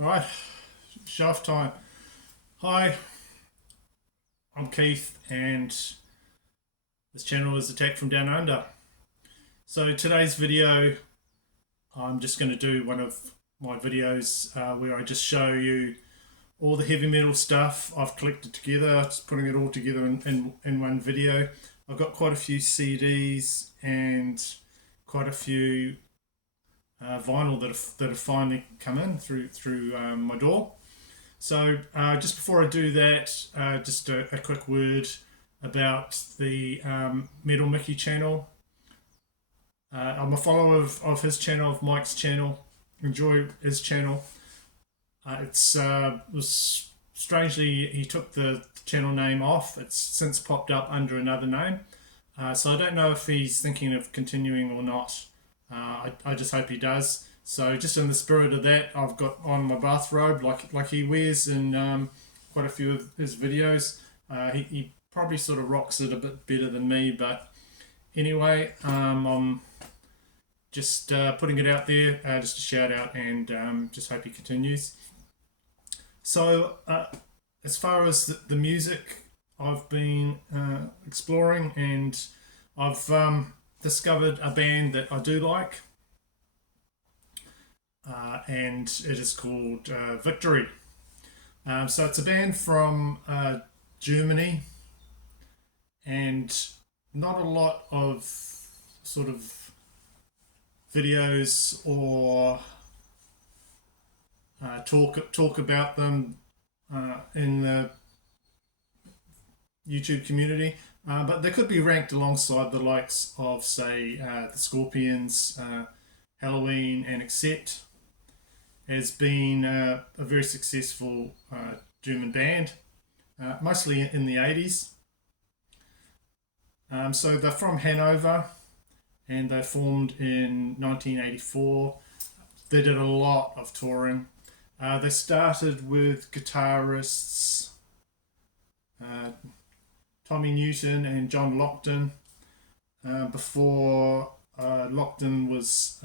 Right, shaft time. Hi, I'm Keith, and this channel is Attack from Down Under. So today's video, I'm just going to do one of my videos where I just show you all the heavy metal stuff I've collected together, just putting it all together in one video. I've got quite a few CDs and quite a few vinyl that have finally come in through my door. So just before I do that, just a quick word about the Metal Mickey channel. I'm a follower of his channel, of Mike's channel. Enjoy his channel. It's was strangely he took the channel name off. It's since popped up under another name. So I don't know if he's thinking of continuing or not. I just hope he does. So just in the spirit of that, I've got on my bathrobe like he wears in quite a few of his videos. He probably sort of rocks it a bit better than me, but anyway, I'm just putting it out there, just a shout out, and just hope he continues. So as far as the music I've been exploring, and I've discovered a band that I do like, and it is called Victory. So it's a band from Germany, and not a lot of sort of videos or talk about them in the YouTube community, but they could be ranked alongside the likes of, say, the Scorpions, Halloween, and Accept, as being a very successful German band, mostly in the 80s. So they're from Hanover, and they formed in 1984. They did a lot of touring. They started with guitarists Tommy Newton and John Lockton, before Lockton was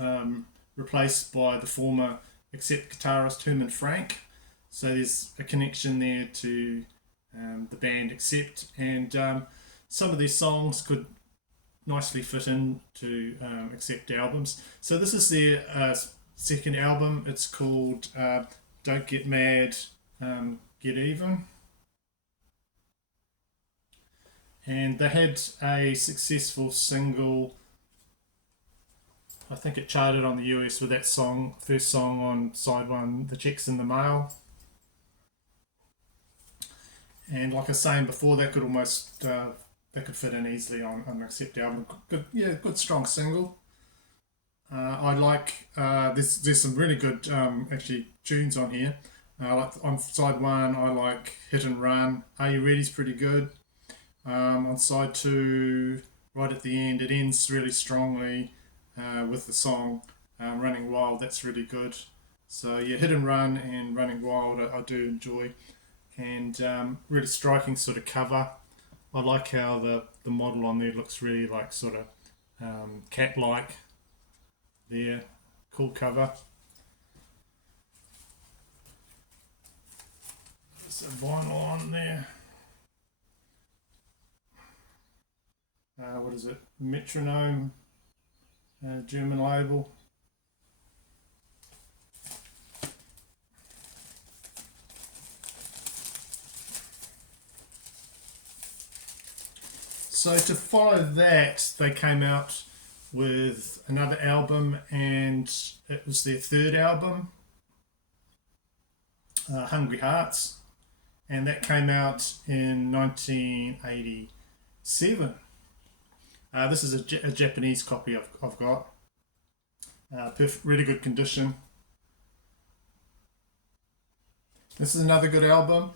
replaced by the former Accept guitarist Herman Frank. So there's a connection there to the band Accept, and some of these songs could nicely fit into Accept albums. So this is their second album. It's called Don't Get Mad, Get Even. And they had a successful single. I think it charted on the US with that song, first song on side one, The Check's in the Mail. And like I was saying before, that could almost that could fit in easily on an Accept album. Good strong single. I like there's some really good actually tunes on here. Like on side one, I like Hit and Run. Are You Ready's pretty good. On side two, right at the end, it ends really strongly with the song Running Wild. That's really good. So yeah, Hit and Run and Running Wild I do enjoy, and really striking sort of cover. I like how the model on there looks really like sort of cat-like there. Cool cover. There's a vinyl on there. What is it? Metronome, German label. So to follow that, they came out with another album, and it was their third album, Hungry Hearts, and that came out in 1987. This is a Japanese copy I've got. Really good condition. This is another good album.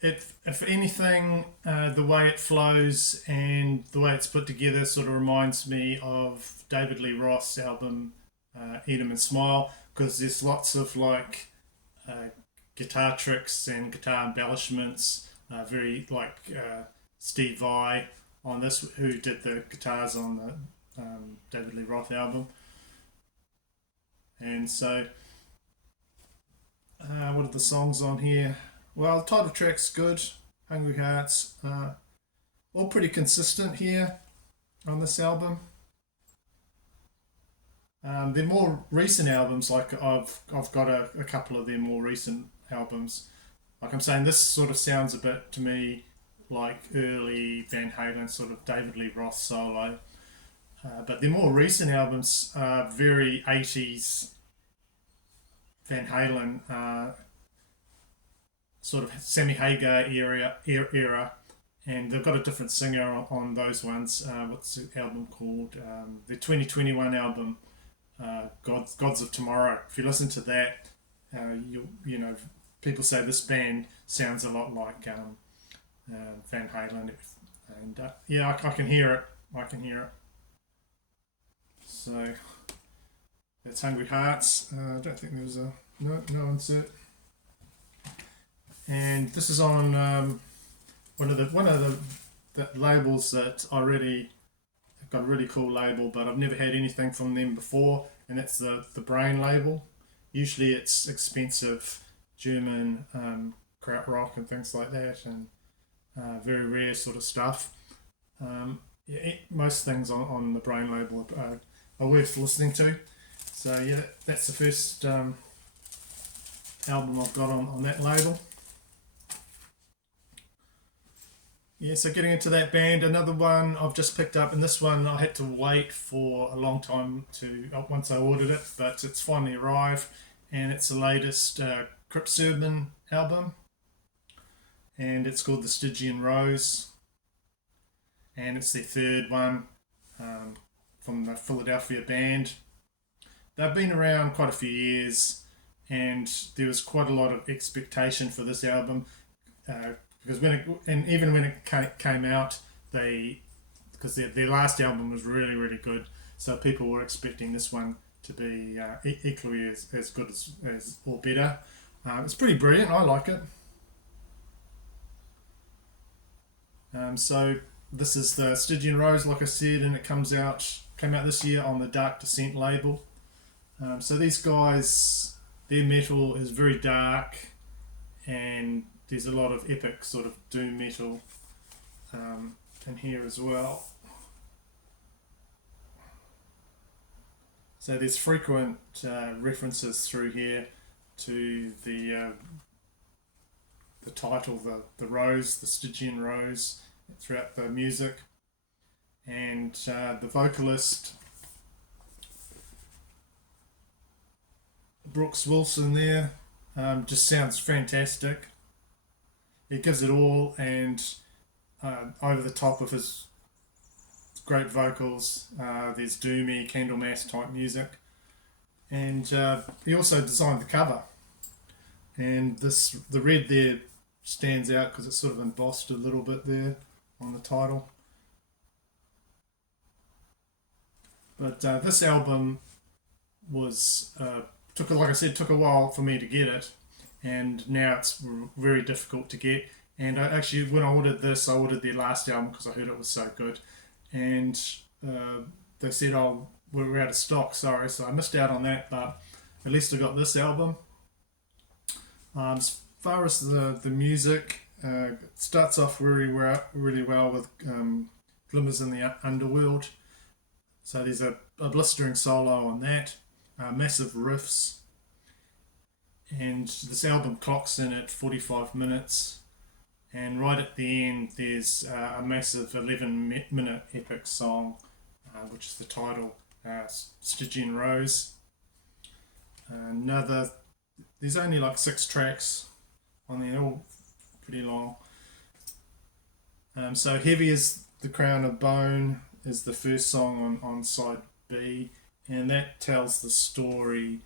If anything, the way it flows and the way it's put together sort of reminds me of David Lee Roth's album Eat 'Em and Smile, because there's lots of like guitar tricks and guitar embellishments, very like Steve Vai on this, who did the guitars on the David Lee Roth album. And so, what are the songs on here? Well, the title track's good. Hungry Hearts, all pretty consistent here on this album. Their more recent albums, like I've got a couple of their more recent albums. Like I'm saying, this sort of sounds a bit to me like early Van Halen, sort of David Lee Roth solo. But their more recent albums are very 80s Van Halen, sort of Sammy Hagar era, and they've got a different singer on those ones. What's the album called? The 2021 album, Gods of Tomorrow. If you listen to that, you know people say this band sounds a lot like Van Halen, and yeah, I can hear it. I can hear it. So that's Hungry Hearts. I don't think there was a no insert. And this is on one of the labels that I really got a really cool label, but I've never had anything from them before, and that's the Brain label. Usually it's expensive German krautrock and things like that, and very rare sort of stuff. Most things on the Brain label are worth listening to. So yeah, that's the first album I've got on that label. Yeah, so getting into that band, another one I've just picked up, and this one I had to wait for a long time to once I ordered it, but it's finally arrived, and it's the latest Cryptsurban album, and it's called The Stygian Rose, and it's their third one from the Philadelphia band. They've been around quite a few years, and there was quite a lot of expectation for this album. Because even when it came out, because their last album was really, really good, so people were expecting this one to be equally as good as or better. It's pretty brilliant. I like it. So this is the Stygian Rose, like I said, and it came out this year on the Dark Descent label. So these guys, their metal is very dark, and there's a lot of epic sort of doom metal in here as well. So there's frequent references through here to the title, the Rose, the Stygian Rose, throughout the music, and the vocalist Brooks Wilson there just sounds fantastic. He gives it all, and over the top of his great vocals, there's doomy Candlemass type music, and he also designed the cover. And the red there stands out because it's sort of embossed a little bit there on the title. But this album was took a while for me to get it, and now it's very difficult to get. And when I ordered this, I ordered their last album because I heard it was so good, and they said, "Oh, we're out of stock." Sorry, so I missed out on that, but at least I got this album. As far as the music, it starts off really well with Glimmers in the Underworld. So there's a blistering solo on that, massive riffs, and this album clocks in at 45 minutes. And right at the end, there's a massive 11-minute epic song, which is the title, Stygian Rose. There's only like 6 tracks on there, all pretty long. So Heavy as the Crown of Bone is the first song on side B, and that tells the story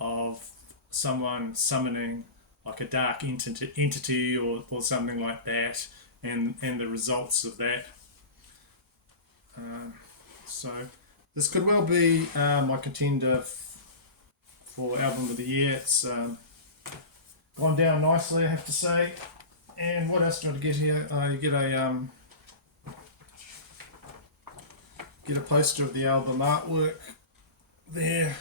of someone summoning like a dark entity or something like that, and the results of that. So this could well be my contender for album of the year. It's gone down nicely, I have to say. And what else do I get here? You get a poster of the album artwork there.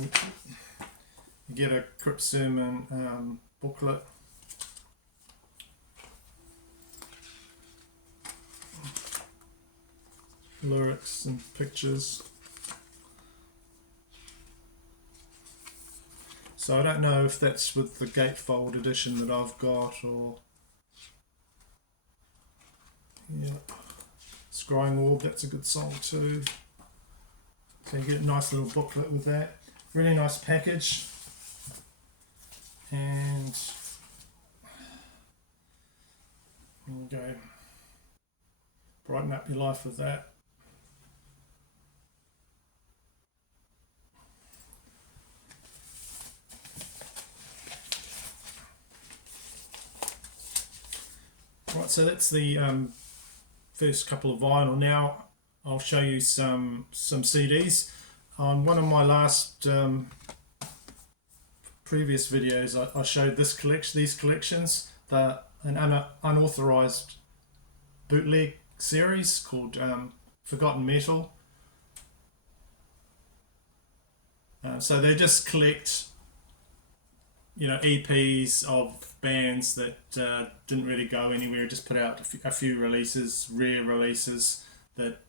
you get a Crypt Sermon booklet. Lyrics and pictures. So I don't know if that's with the gatefold edition that I've got, or yeah, Scrying Orb, that's a good song too. So you get a nice little booklet with that. Really nice package. And there you go. Brighten up your life with that. Right, so that's the first couple of vinyl. Now I'll show you some CDs. On one of my last previous videos, I showed these collections. They're an unauthorized bootleg series called Forgotten Metal. So they just collect, you know, EPs of bands that didn't really go anywhere, just put out a few releases, rare releases that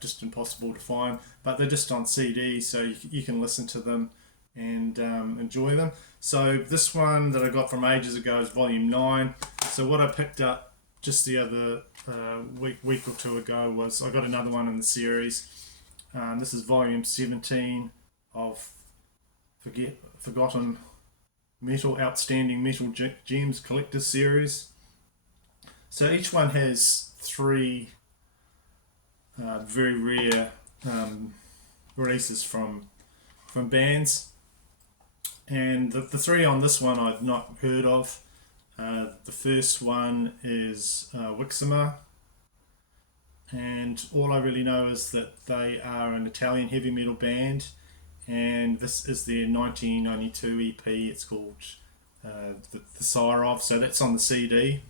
just impossible to find, but they're just on CD, so you can listen to them and enjoy them. So this one that I got from ages ago is volume 9. So what I picked up just the other week or two ago was I got another one in the series. This is volume 17 of Forgotten Metal, Outstanding Metal Gems Collector's Series. So each one has 3 very rare releases from bands, and the 3 on this one I've not heard of. The first one is Wixima, and all I really know is that they are an Italian heavy metal band, and this is their 1992 EP. It's called the Sirov, so that's on the CD.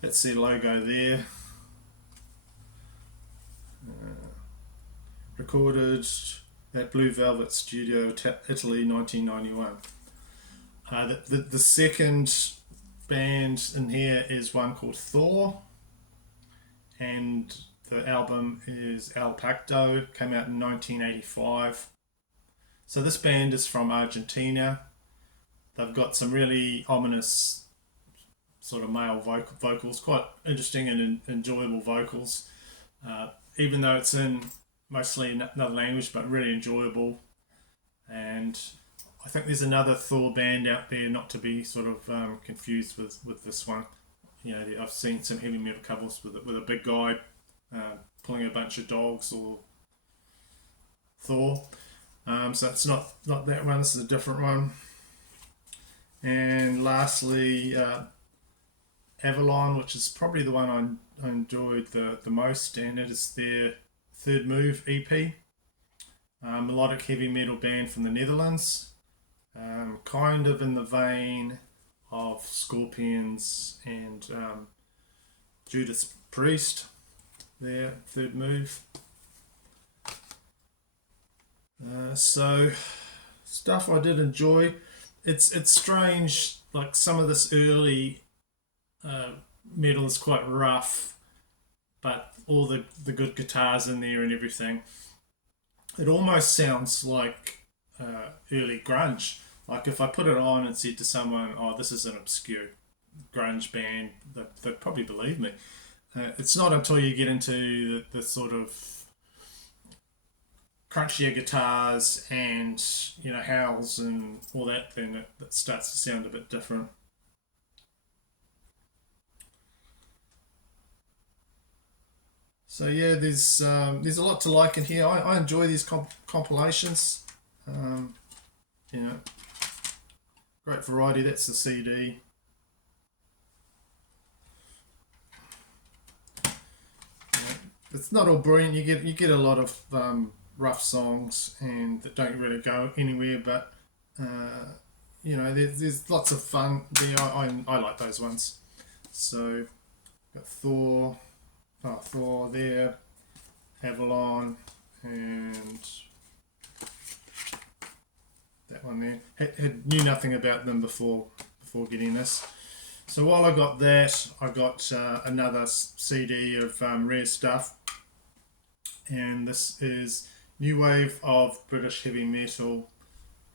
That's their logo there. Recorded at Blue Velvet Studio, Italy, 1991. The second band in here is one called Thor, and the album is El Pacto, came out in 1985. So this band is from Argentina. They've got some really ominous sort of male vocals, quite interesting and enjoyable vocals, even though it's in mostly another language, but really enjoyable. And I think there's another Thor band out there, not to be sort of confused with this one. You know, I've seen some heavy metal covers with a big guy pulling a bunch of dogs, or Thor. So it's not that one, this is a different one. And lastly, Avalon, which is probably the one I enjoyed the most, and it is their Third Move EP. Melodic heavy metal band from the Netherlands, kind of in the vein of Scorpions and Judas Priest, their Third Move. So stuff I did enjoy. It's strange, like some of this early metal is quite rough, but all the good guitars in there and everything. It almost sounds like early grunge. Like if I put it on and said to someone, "Oh, this is an obscure grunge band," they'd probably believe me. It's not until you get into the sort of crunchier guitars and, you know, howls and all that, then it starts to sound a bit different. So yeah, there's a lot to like in here. I enjoy these compilations. You know, great variety. That's the CD. It's not all brilliant. You get a lot of rough songs and that don't really go anywhere, but you know, there's lots of fun there. I like those ones. So got Thor there, Avalon, and that one there. Knew nothing about them before getting this. So while I got that, I got another CD of rare stuff, and this is New Wave of British Heavy Metal,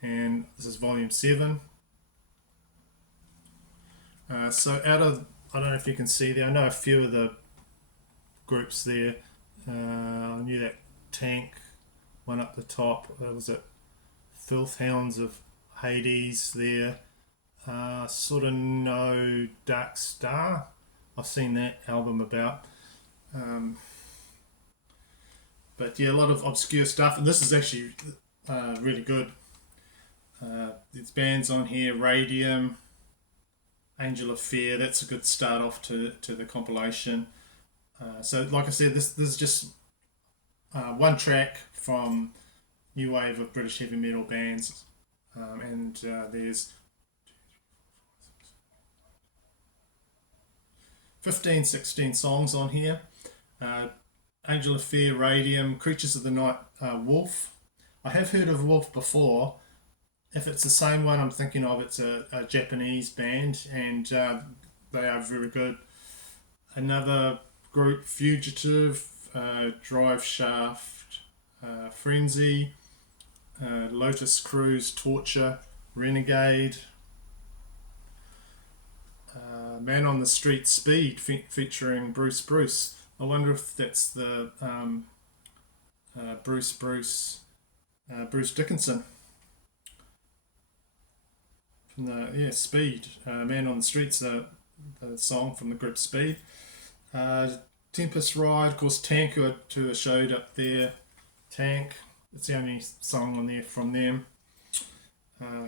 and this is volume 7. So out of, I don't know if you can see there, I know a few of the groups there. I knew that Tank one up the top, was it Filth Hounds of Hades there. Sort of know Dark Star. I've seen that album about. But yeah, a lot of obscure stuff, and this is actually really good. There's bands on here: Radium, Angel of Fear. That's a good start off to the compilation. So, like I said, this is just one track from New Wave of British Heavy Metal bands, and there's 16 songs on here. Angel of Fear, Radium, Creatures of the Night, Wolf. I have heard of Wolf before. If it's the same one I'm thinking of, it's a Japanese band, and they are very good. Another group, Fugitive, Drive Shaft, Frenzy, Lotus Cruise, Torture, Renegade, Man on the Street, Speed, featuring Bruce. I wonder if that's the Bruce Dickinson from the Speed. Man on the Street's the song from the group Speed. Tempest Ride, of course, Tank, who showed up there. Tank, it's the only song on there from them.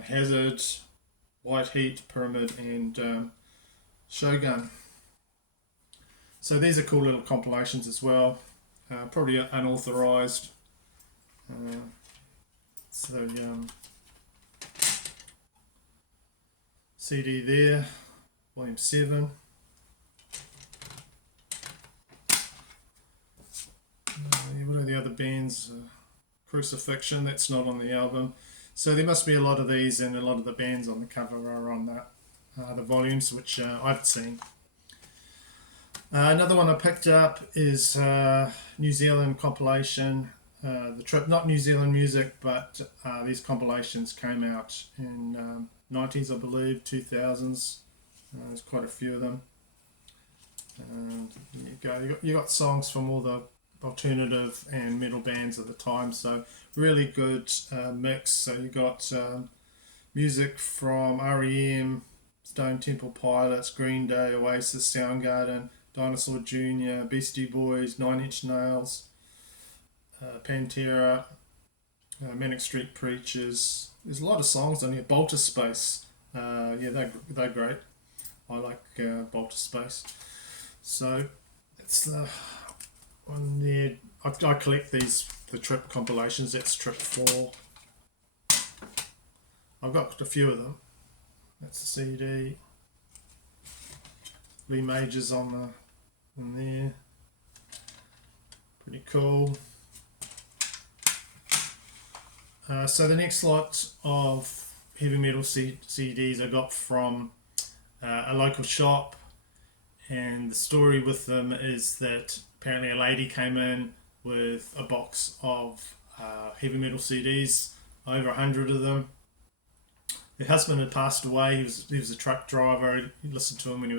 Hazard, White Heat, Pyramid, and Shogun. So these are cool little compilations as well. Probably unauthorized. CD there, volume 7. What are the other bands? Crucifixion, that's not on the album. So there must be a lot of these, and a lot of the bands on the cover are on the volumes, which I've seen. Another one I picked up is New Zealand compilation. The Trip, not New Zealand music, but these compilations came out in 90s, I believe, 2000s. There's quite a few of them. And you got songs from all the alternative and metal bands at the time, so really good mix. So you got music from REM, Stone Temple Pilots, Green Day, Oasis, Soundgarden, Dinosaur Jr., Beastie Boys, Nine Inch Nails, Pantera, Manic Street Preachers. There's a lot of songs on here. Bolter Space, they're great. I like Bolter Space. So that's the one there. I collect the Trip compilations. That's Trip 4. I've got a few of them. That's the CD. Lee Majors in there. Pretty cool. So the next lot of heavy metal CDs I got from a local shop, and the story with them is that apparently a lady came in with a box of heavy metal CDs, over 100 of them. Her husband had passed away. He was a truck driver. He listened to him when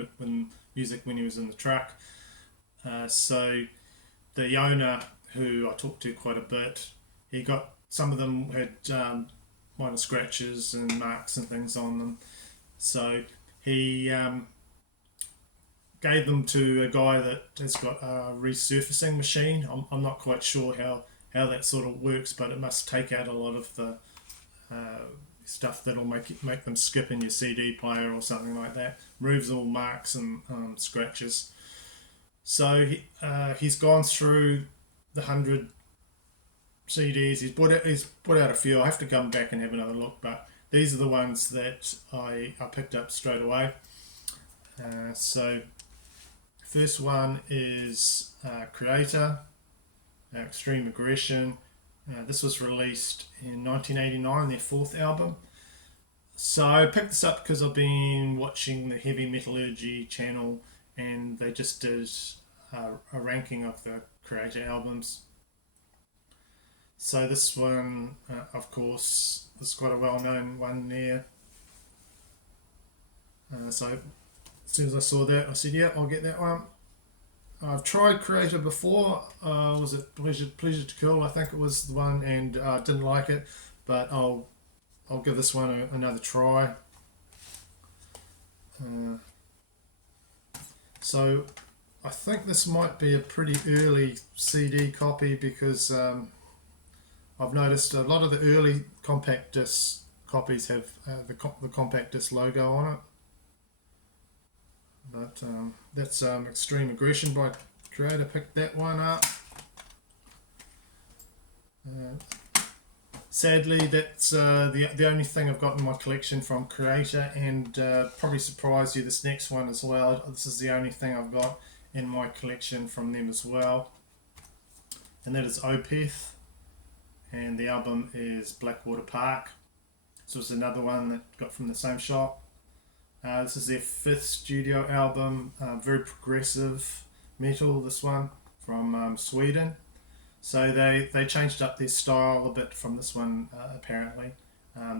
he was in the truck. So the owner, who I talked to quite a bit, he got some of them had minor scratches and marks and things on them. So he gave them to a guy that has got a resurfacing machine. I'm not quite sure how that sort of works, but it must take out a lot of the stuff that'll make them skip in your CD player or something like that. Removes all marks and scratches. So he's gone through the 100 CDs. He's put out a few. I have to come back and have another look, but these are the ones that I picked up straight away. So first one is Creator. Extreme Aggression. This was released in 1989, their fourth album. So I picked this up because I've been watching the Heavy Metallurgy channel, and they just did a ranking of the Kreator albums. So this one, of course, is quite a well-known one there. So as soon as I saw that, I said, yeah, I'll get that one. I've tried Kreator before. Was it Pleasure to Kill? I think it was the one, and didn't like it. But I'll give this one another try. So I think this might be a pretty early CD copy because I've noticed a lot of the early compact disc copies have the compact disc logo on it. But that's Extreme Aggression by Kreator. Picked that one up. Sadly, that's the only thing I've got in my collection from Kreator, and probably surprise you, this next one as well. This is the only thing I've got in my collection from them as well, and that is Opeth, and the album is Blackwater Park. So it's another one that got from the same shop. This is their fifth studio album, very progressive metal, this one, from Sweden. So they changed up their style a bit from this one, apparently.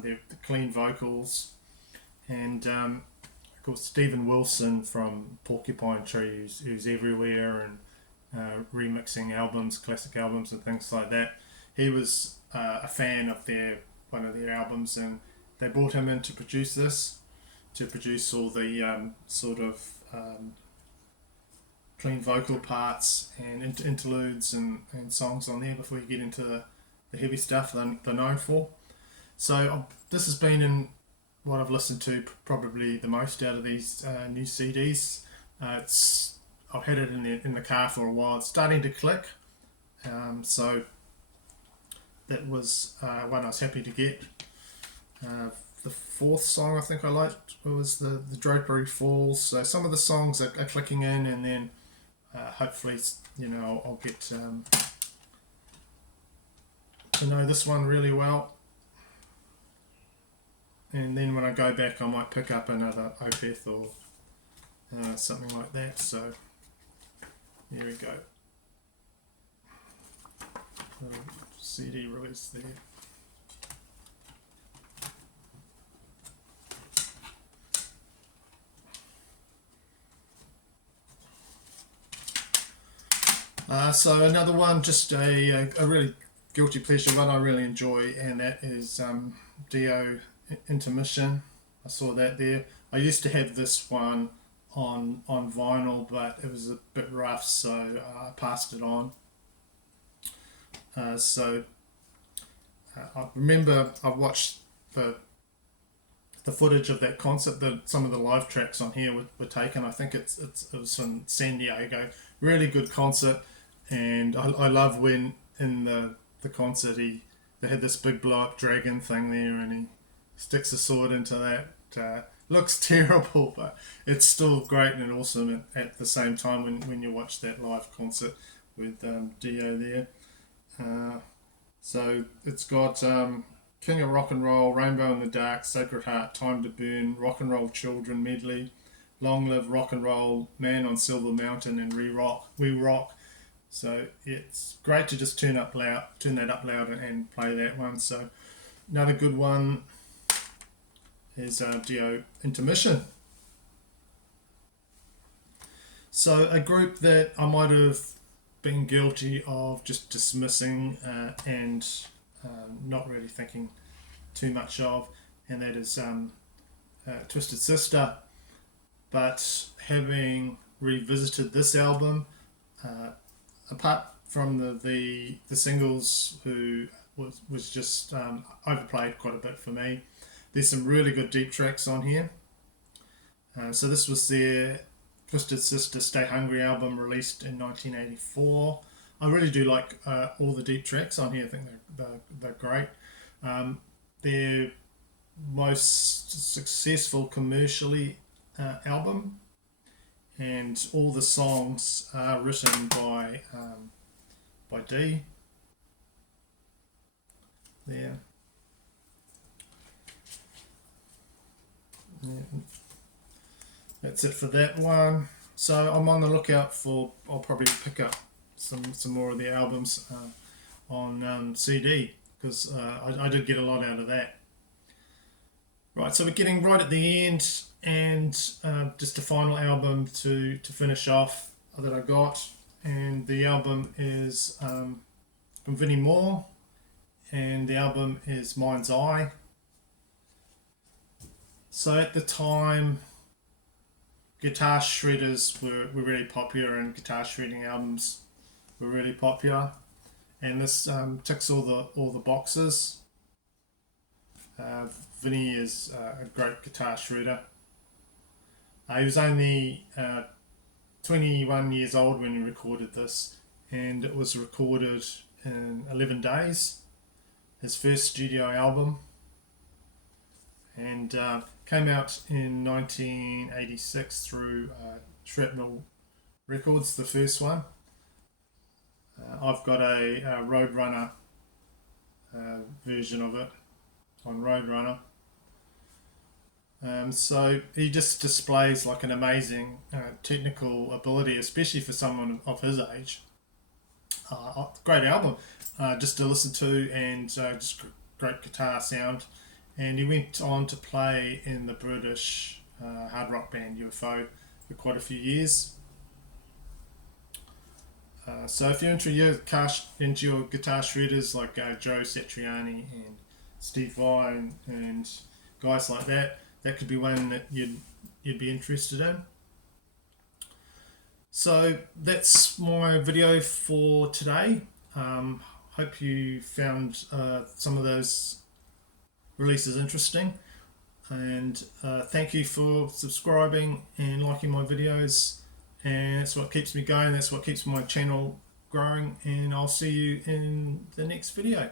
They're clean vocals, and of course Steven Wilson from Porcupine Tree, who's everywhere and remixing albums, classic albums and things like that. He was a fan of one of their albums, and they brought him in to produce this, to produce all the sort of clean vocal parts and interludes and songs on there before you get into the heavy stuff they're known for. So this has been in what I've listened to probably the most out of these new CDs. I've had it in the car for a while. It's starting to click, so that was one I was happy to get. The fourth song I think I liked was the Drapery Falls. So some of the songs are clicking in, and then hopefully, I'll get to know this one really well. And then when I go back, I might pick up another Opeth or something like that. So here we go. CD release there. So another one, just a really guilty pleasure one I really enjoy, and that is Dio Intermission. I saw that there. I used to have this one on vinyl, but it was a bit rough, so I passed it on. I remember I watched the footage of that concert. Some of the live tracks on here were taken. I think it was in San Diego. Really good concert, and I love when in the concert they had this big blow up dragon thing there, and he sticks a sword into that. Looks terrible, but it's still great and awesome at the same time when you watch that live concert with Dio there. So it's got King of Rock and Roll, Rainbow in the Dark, Sacred Heart, Time to Burn, Rock and Roll Children medley, Long Live Rock and Roll, Man on Silver Mountain, and We Rock. So it's great to just turn that up loud and play that one. So another good one is Dio Intermission. So a group that I might have been guilty of just dismissing and not really thinking too much of, and that is Twisted Sister. But having revisited this album, apart from the singles, who was just overplayed quite a bit for me, there's some really good deep tracks on here. So this was their Twisted Sister Stay Hungry album, released in 1984. I really do like all the deep tracks on here. I think they're great. Their most successful commercially album, and all the songs are written by by D. There. Yeah. That's it for that one. So I'm on the lookout for, I'll probably pick up some more of the albums on CD, because I did get a lot out of that. Right, so we're getting right at the end, and just a final album to finish off that I got, and the album is from Vinnie Moore, and the album is Mind's Eye. So at the time, guitar shredders were really popular, and guitar shredding albums were really popular, and this ticks all the boxes. Vinnie is a great guitar shredder. He was only 21 years old when he recorded this, and it was recorded in 11 days, his first studio album, and came out in 1986 through Shrapnel Records, the first one. I've got a Roadrunner version of it on Roadrunner. So he just displays like an amazing technical ability, especially for someone of his age. Great album just to listen to, and just great guitar sound. And he went on to play in the British hard rock band UFO for quite a few years. So if you're into your guitar shredders like Joe Satriani and Steve Vai and guys like that, that could be one that you'd be interested in. So that's my video for today. Hope you found some of those releases interesting, and thank you for subscribing and liking my videos, and that's what keeps me going, that's what keeps my channel growing, and I'll see you in the next video.